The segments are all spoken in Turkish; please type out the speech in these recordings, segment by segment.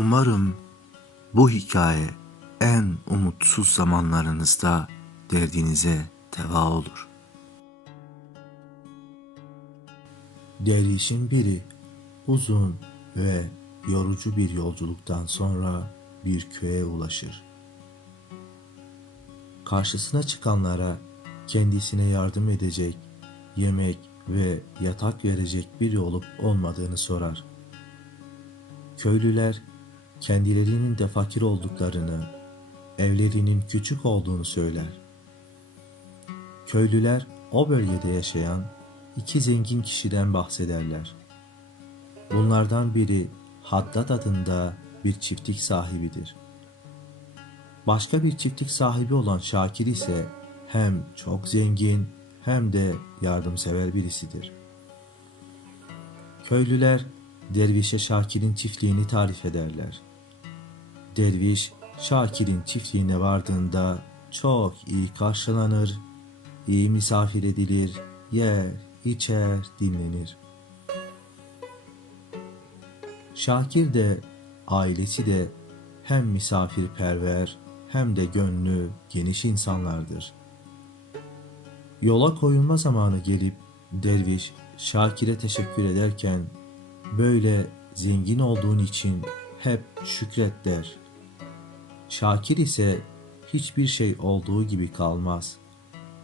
Umarım bu hikaye en umutsuz zamanlarınızda derdinize deva olur. Dervişin biri uzun ve yorucu bir yolculuktan sonra bir köye ulaşır. Karşısına çıkanlara kendisine yardım edecek, yemek ve yatak verecek biri olup olmadığını sorar. Köylüler kendilerinin de fakir olduklarını, evlerinin küçük olduğunu söyler. Köylüler o bölgede yaşayan iki zengin kişiden bahsederler. Bunlardan biri Haddad adında bir çiftlik sahibidir. Başka bir çiftlik sahibi olan Şakir ise hem çok zengin hem de yardımsever birisidir. Köylüler dervişe Şakir'in çiftliğini tarif ederler. Derviş Şakir'in çiftliğine vardığında çok iyi karşılanır, iyi misafir edilir, yer, içer, dinlenir. Şakir de ailesi de hem misafirperver hem de gönlü geniş insanlardır. Yola koyulma zamanı gelip derviş Şakir'e teşekkür ederken böyle zengin olduğun için hep şükret der. Şakir ise hiçbir şey olduğu gibi kalmaz.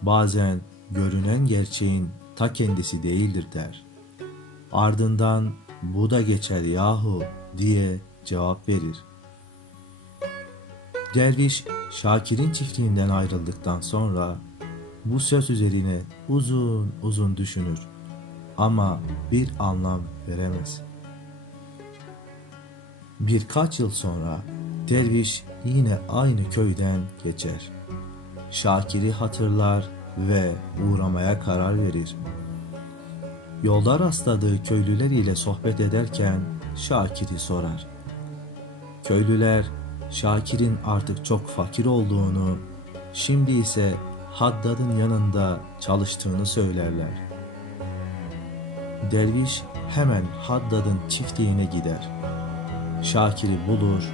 Bazen görünen gerçeğin ta kendisi değildir der. Ardından bu da geçer yahu diye cevap verir. Derviş Şakir'in çiftliğinden ayrıldıktan sonra bu söz üzerine uzun uzun düşünür ama bir anlam veremez. Birkaç yıl sonra derviş yine aynı köyden geçer. Şakir'i hatırlar ve uğramaya karar verir. Yolda rastladığı köylüler ile sohbet ederken Şakir'i sorar. Köylüler Şakir'in artık çok fakir olduğunu, şimdi ise Haddad'ın yanında çalıştığını söylerler. Derviş hemen Haddad'ın çiftliğine gider. Şakir'i bulur,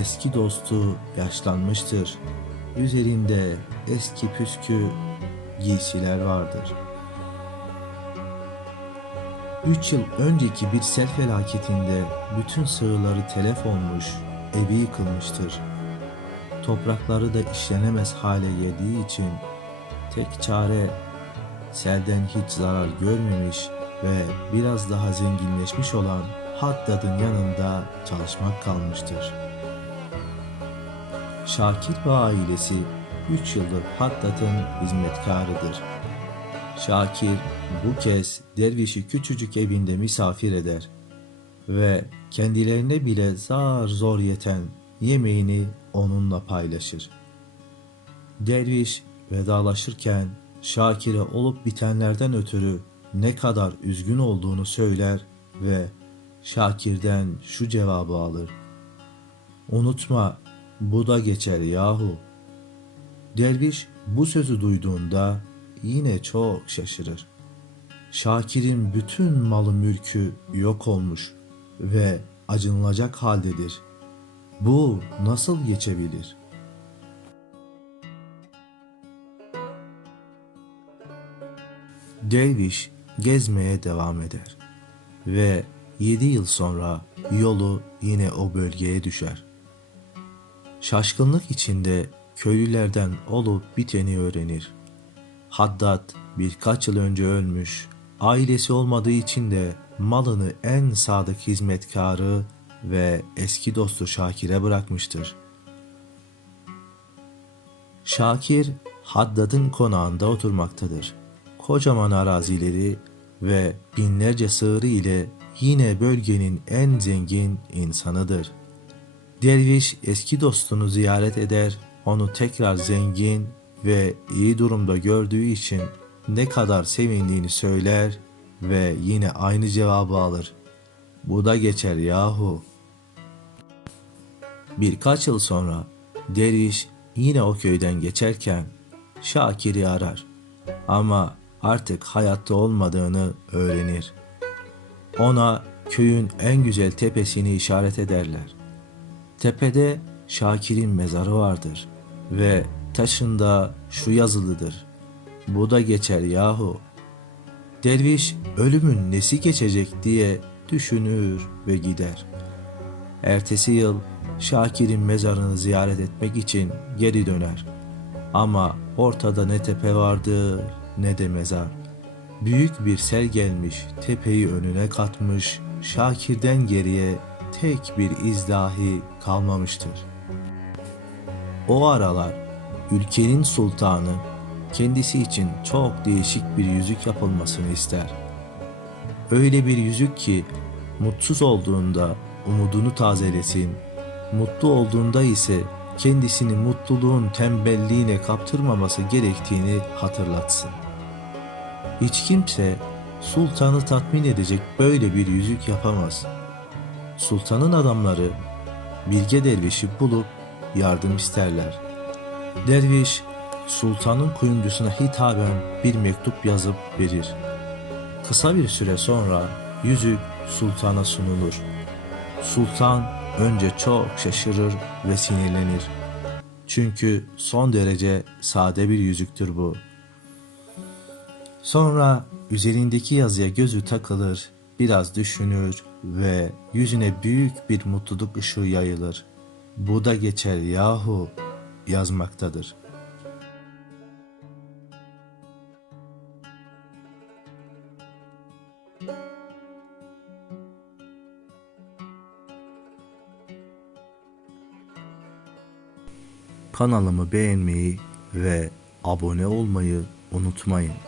eski dostu yaşlanmıştır. Üzerinde eski püskü giysiler vardır. Üç yıl önceki bir sel felaketinde bütün sığırları telef olmuş, evi yıkılmıştır. Toprakları da işlenemez hale geldiği için tek çare selden hiç zarar görmemiş ve biraz daha zenginleşmiş olan Haddad'ın yanında çalışmak kalmıştır. Şakir ve ailesi 3 yıldır Haddad'ın hizmetkarıdır. Şakir bu kez dervişi küçücük evinde misafir eder ve kendilerine bile zar zor yeten yemeğini onunla paylaşır. Derviş vedalaşırken Şakir'e olup bitenlerden ötürü ne kadar üzgün olduğunu söyler ve Şakir'den şu cevabı alır. Unutma bu da geçer yahu. Derviş bu sözü duyduğunda yine çok şaşırır. Şakir'in bütün malı mülkü yok olmuş ve acınılacak haldedir. Bu nasıl geçebilir? Derviş gezmeye devam eder ve yedi yıl sonra yolu yine o bölgeye düşer. Şaşkınlık içinde köylülerden olup biteni öğrenir. Haddad birkaç yıl önce ölmüş, ailesi olmadığı için de malını en sadık hizmetkarı ve eski dostu Şakir'e bırakmıştır. Şakir, Haddad'ın konağında oturmaktadır. Kocaman arazileri ve binlerce sığırı ile yine bölgenin en zengin insanıdır. Derviş eski dostunu ziyaret eder, onu tekrar zengin ve iyi durumda gördüğü için ne kadar sevindiğini söyler ve yine aynı cevabı alır. Bu da geçer yahu. Birkaç yıl sonra derviş yine o köyden geçerken Şakir'i arar. Ama artık hayatta olmadığını öğrenir. Ona köyün en güzel tepesini işaret ederler. Tepede Şakir'in mezarı vardır ve taşında şu yazılıdır. Bu da geçer yahu. Derviş ölümün nesi geçecek diye düşünür ve gider. Ertesi yıl Şakir'in mezarını ziyaret etmek için geri döner. Ama ortada ne tepe vardır ne de mezar. Büyük bir sel gelmiş, tepeyi önüne katmış, Şakir'den geriye tek bir iz dahi kalmamıştır. O aralar ülkenin sultanı kendisi için çok değişik bir yüzük yapılmasını ister. Öyle bir yüzük ki mutsuz olduğunda umudunu tazelesin, mutlu olduğunda ise kendisini mutluluğun tembelliğine kaptırmaması gerektiğini hatırlatsın. Hiç kimse sultanı tatmin edecek böyle bir yüzük yapamaz. Sultanın adamları bilge dervişi bulup yardım isterler. Derviş sultanın kuyumcusuna hitaben bir mektup yazıp verir. Kısa bir süre sonra yüzük sultana sunulur. Sultan önce çok şaşırır ve sinirlenir. Çünkü son derece sade bir yüzüktür bu. Sonra üzerindeki yazıya gözü takılır, biraz düşünür ve yüzüne büyük bir mutluluk ışığı yayılır. Bu da geçer yahu yazmaktadır. Kanalımı beğenmeyi ve abone olmayı unutmayın.